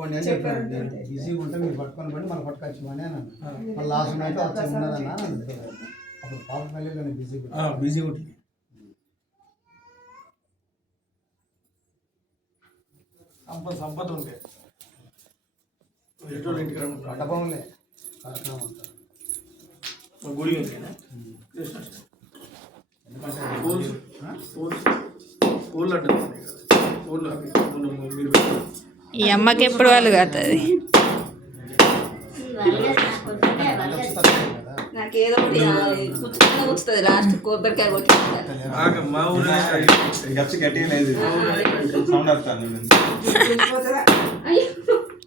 పట్టుకోండి అని చెప్పాను. బిజీగా ఉంటే మీరు పట్టుకొని పోండి, మళ్ళీ పట్టుకొచ్చామని అన్నాను. మళ్ళీ లాస్ట్ అయితే వచ్చి ఉన్నారన్నా అప్పుడు పాప మళ్ళీ బిజీగా ఉంటుంది. సంపద ఉంటే పట్టబొమ్మలే కార్యక్రమం ఉంటారు. గుడి ఉంటేనా స్కూల్ అంటే ఈ అమ్మకి ఎప్పుడు వాళ్ళు కాదు. నాకేదో కూర్చుంటుంది లాస్ట్ కొబ్బరికాయ కొట్టి మా ఊరు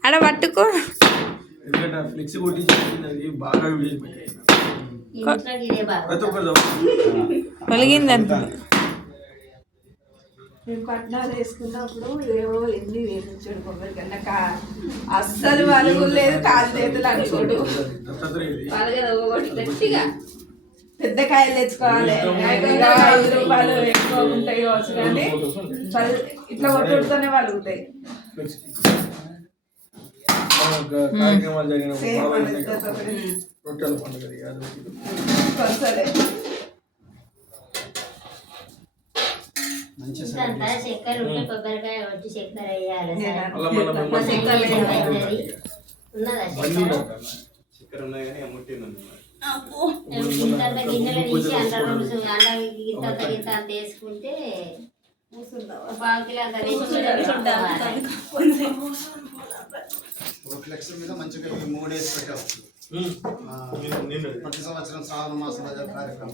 అలా పట్టుకో. ఎందుకంటే ఫ్లెక్సీ కొట్టి బాగా ప్రతి ఒక్కరు పొలిగిందంత. మేము పట్నాలు వేసుకున్నప్పుడు ఏవో ఎన్ని వేయించాడు కొబ్బరికాయ. నాకు అస్సలు వలుగులేదు, కాలు చేతులు అనుకోడు. గట్టిగా పెద్ద కాయలు తెచ్చుకోవాలి. 5 రూపాయలు ఎక్కువ ఉంటాయి కావచ్చు, కానీ ఇట్లా కొట్టుతూనే వలుగుతాయి. కార్యక్రమాలు జరిగిన రొట్టెల పండుగ చక్కెర ఉంటే కొబ్బరికాయ వచ్చి చక్కెర వేయాలి. గిన్నెలు తీసి అంత గింత అంత వేసుకుంటే పావు కిలో అంత ఫ్లెక్స్ మీద మంచిగా 3 వేసి పెట్టావు. ప్రతి సంవత్సరం శ్రావణ మాసం కార్యక్రమం